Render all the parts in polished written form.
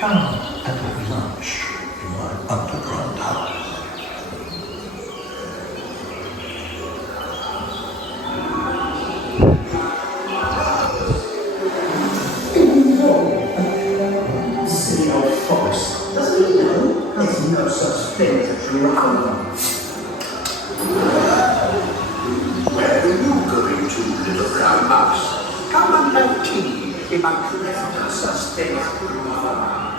Come and have lunch in my underground house. Silly old fox. Doesn't he know there's no such thing as a Gruffalo? Where are you going to, little brown mouse? Come and have tea in my no such thing as Gruffalo.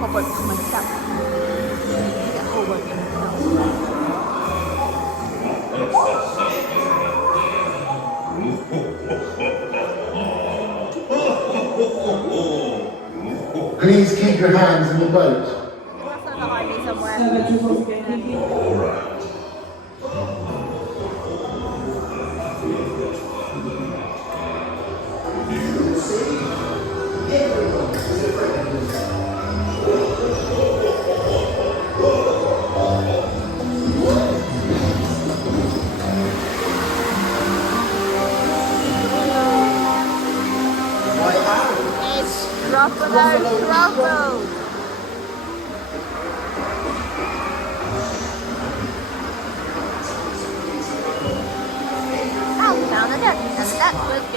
Hobart của mình chậm dạ Hobart Please keep your hands in the boat. behind me somewhere. All right. It's Gruffalo. Oh, found it. And that was good.